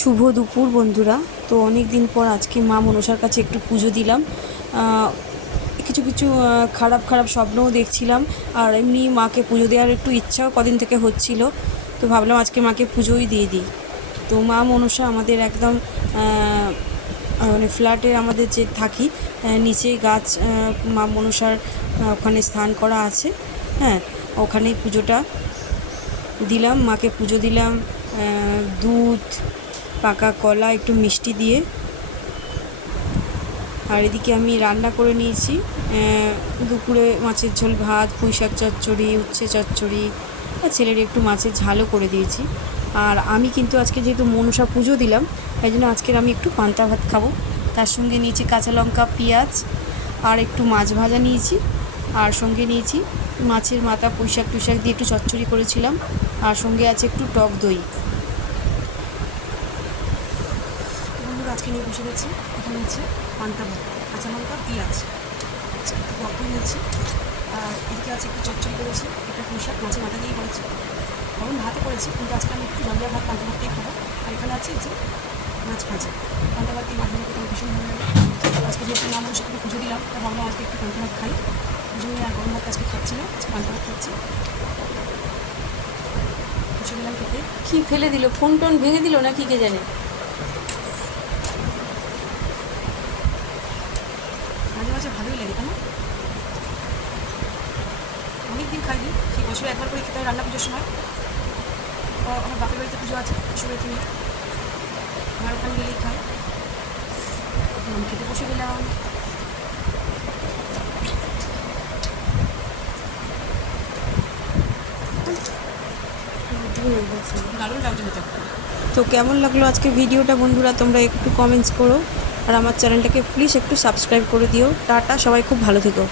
শুভ দুপুর, বন্ধুরা। তো অনেক দিন পর আজকে মা মনসার কাছে একটু পুজো দিলাম। কিছু কিছু খারাপ খারাপ স্বপ্নও দেখছিলাম। আর এমনি মাকে পুজো দেওয়ার একটু ইচ্ছাও কদিন থেকে হচ্ছিল। তো ভাবলাম আজকে মাকে পুজোই দিয়ে দিই। তো মা মনসা আমাদের একদম মানে ফ্ল্যাটে আমাদের যে থাকি নিচে গাছ মা মনসার ওখানে স্থান করা আছে। হ্যাঁ ওখানেই পুজোটা দিলাম, মাকে পুজো দিলাম। দুধ পাকা কলা, একটু মিষ্টি দিয়ে। আর এদিকে আমি রান্না করে নিয়েছি দুপুরে মাছের ঝোল ভাত, পুঁই শাক চচ্চড়ি, উচ্ছে চচ্চড়ি, আর ছেলের একটু মাছের ঝালও করে দিয়েছি। আর আমি কিন্তু আজকে যেহেতু মনসা পুজো দিলাম, তাই জন্য আজকের আমি একটু পান্তা ভাত খাব। তার সঙ্গে নিয়েছি কাঁচা লঙ্কা, পেঁয়াজ, আর একটু মাছ ভাজা নিয়েছি। আর সঙ্গে নিয়েছি মাছের মাথা পুঁই শাক দিয়ে একটু চচ্চড়ি করেছিলাম। আর সঙ্গে আছে একটু টক দই বন্ধুরা আজকে নিয়ে বসে গেছি। এখানে হচ্ছে পান্তা ভাত, কাঁচা লঙ্কা, পেঁয়াজ। আচ্ছা একটু টক নিয়েছি আর এদিকে আছে একটু চচ্চড়ি করেছি, একটা পুঁই শাক, মাছের মাথা দিয়ে করেছি। তখন ভাতে করেছি, কিন্তু আজকে আমি একটু জলিয়া ভাত, পান্তা ভাত দিয়ে খাব। আর এখানে আছে যে মাছ ভাজা। পান্তা ভাত দিয়ে মাছ ভাজা আমার ভীষণ ভালো লাগে। আজকে যেহেতু নাম সেখানে পুজো দিলাম, তো ভাবলাম আজকে একটু পান্তা ভাত খাই। ওই জন্য আর গরম ভাত আজকে খাচ্ছি না, আজকে পান্তা ভাত খাচ্ছি। গেলাম খেতে। কি ফেলে দিল? ফোন টোন ভেঙে দিল না কি কে জানে? মাঝে ভালোই লাগে কেন অনেকদিন খাইনি সেই বছরে একবার করে খেতে হয় রান্না পুজোর সময়। আমার বাপের বাড়িতে পুজো আছে শ্বশুর বাড়িতে নেই আমার ওখানে গেলেই খাই আমি খেতে বসে গেলাম। দারুণ লাগছে তো কেমন লাগল আজকে ভিডিওটা বন্ধুরা? তোমরা একটু কমেন্টস করো। আর আমার চ্যানেলটাকে প্লিজ একটু সাবস্ক্রাইব করে দিও। টাটা সবাই খুব ভালো থেকো।